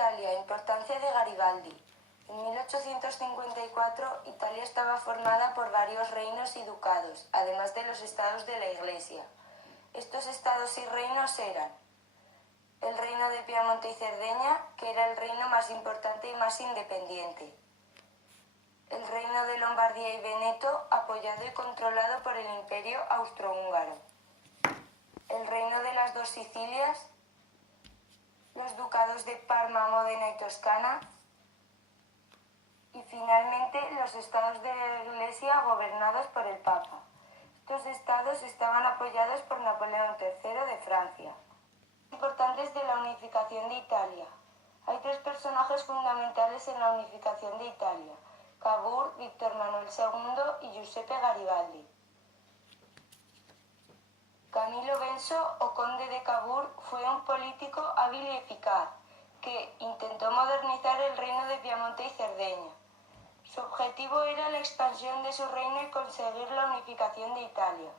Italia, importancia de Garibaldi. En 1854, Italia estaba formada por varios reinos y ducados, además de los estados de la Iglesia. Estos estados y reinos eran el reino de Piamonte y Cerdeña, que era el reino más importante y más independiente. El reino de Lombardía y Veneto, apoyado y controlado por el Imperio Austrohúngaro. El reino de las dos Sicilias, los ducados de Parma, Módena y Toscana, y finalmente los estados de la Iglesia gobernados por el Papa. Estos estados estaban apoyados por Napoleón III de Francia. Importantes de la unificación de Italia. Hay tres personajes fundamentales en la unificación de Italia: Cavour, Víctor Manuel II y Giuseppe Garibaldi. Camilo Benso, o conde de Cavour, fue un político hábil y eficaz que intentó modernizar el reino de Piamonte y Cerdeña. Su objetivo era la expansión de su reino y conseguir la unificación de Italia.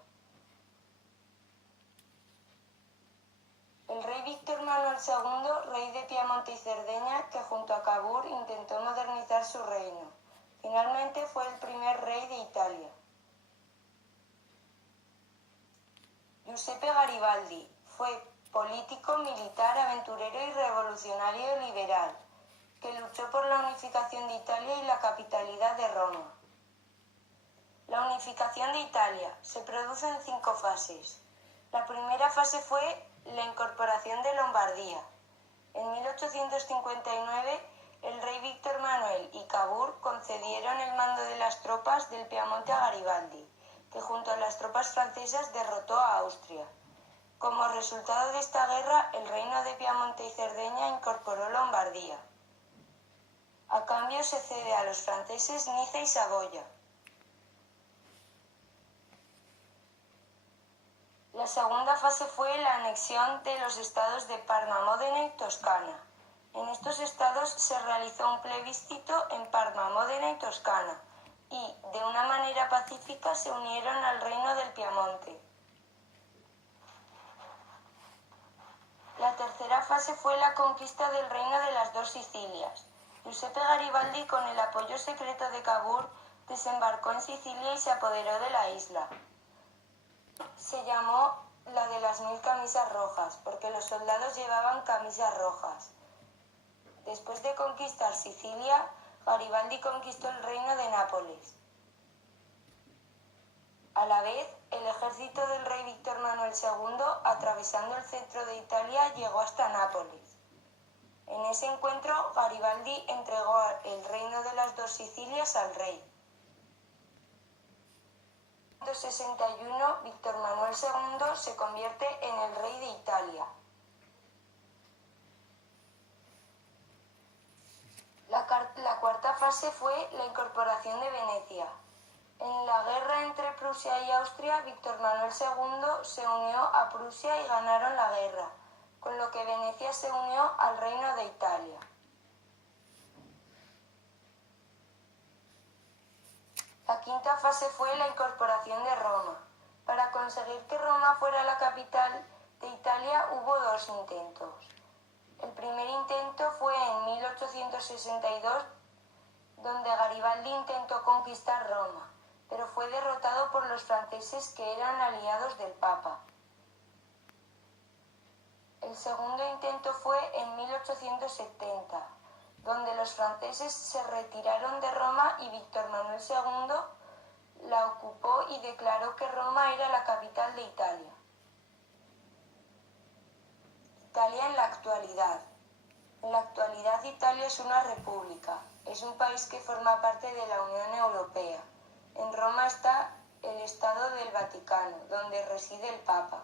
El rey Víctor Manuel II, rey de Piamonte y Cerdeña, que junto a Cavour intentó modernizar su reino. Finalmente fue el primer rey de Italia. Giuseppe Garibaldi fue político, militar, aventurero y revolucionario liberal, que luchó por la unificación de Italia y la capitalidad de Roma. La unificación de Italia se produce en 5 fases. La primera fase fue la incorporación de Lombardía. En 1859, el rey Víctor Manuel y Cavour concedieron el mando de las tropas del Piamonte a Garibaldi, que junto a las tropas francesas derrotó a Austria. Como resultado de esta guerra, el reino de Piamonte y Cerdeña incorporó Lombardía. A cambio se cede a los franceses Niza y Saboya. La segunda fase fue la anexión de los estados de Parma, Módena y Toscana. En estos estados se realizó un plebiscito en Parma, Módena y Toscana, y, de una manera pacífica, se unieron al reino del Piamonte. La tercera fase fue la conquista del reino de las dos Sicilias. Giuseppe Garibaldi, con el apoyo secreto de Cavour, desembarcó en Sicilia y se apoderó de la isla. Se llamó la de las 1000 camisas rojas, porque los soldados llevaban camisas rojas. Después de conquistar Sicilia, Garibaldi conquistó el reino de Nápoles. A la vez, el ejército del rey Víctor Manuel II, atravesando el centro de Italia, llegó hasta Nápoles. En ese encuentro, Garibaldi entregó el reino de las dos Sicilias al rey. En 1861, Víctor Manuel II se convierte en el rey de Italia. La cuarta fase fue la incorporación de Venecia. En la guerra entre Prusia y Austria, Víctor Manuel II se unió a Prusia y ganaron la guerra, con lo que Venecia se unió al reino de Italia. La quinta fase fue la incorporación de Roma. Para conseguir que Roma fuera la capital de Italia hubo 2 intentos. El primer intento fue en 1862, donde Garibaldi intentó conquistar Roma, pero fue derrotado por los franceses, que eran aliados del Papa. El segundo intento fue en 1870, donde los franceses se retiraron de Roma y Víctor Manuel II la ocupó y declaró que Roma era la capital de Italia. Italia en la actualidad. En la actualidad, Italia es una república. Es un país que forma parte de la Unión Europea. En Roma está el Estado del Vaticano, donde reside el Papa.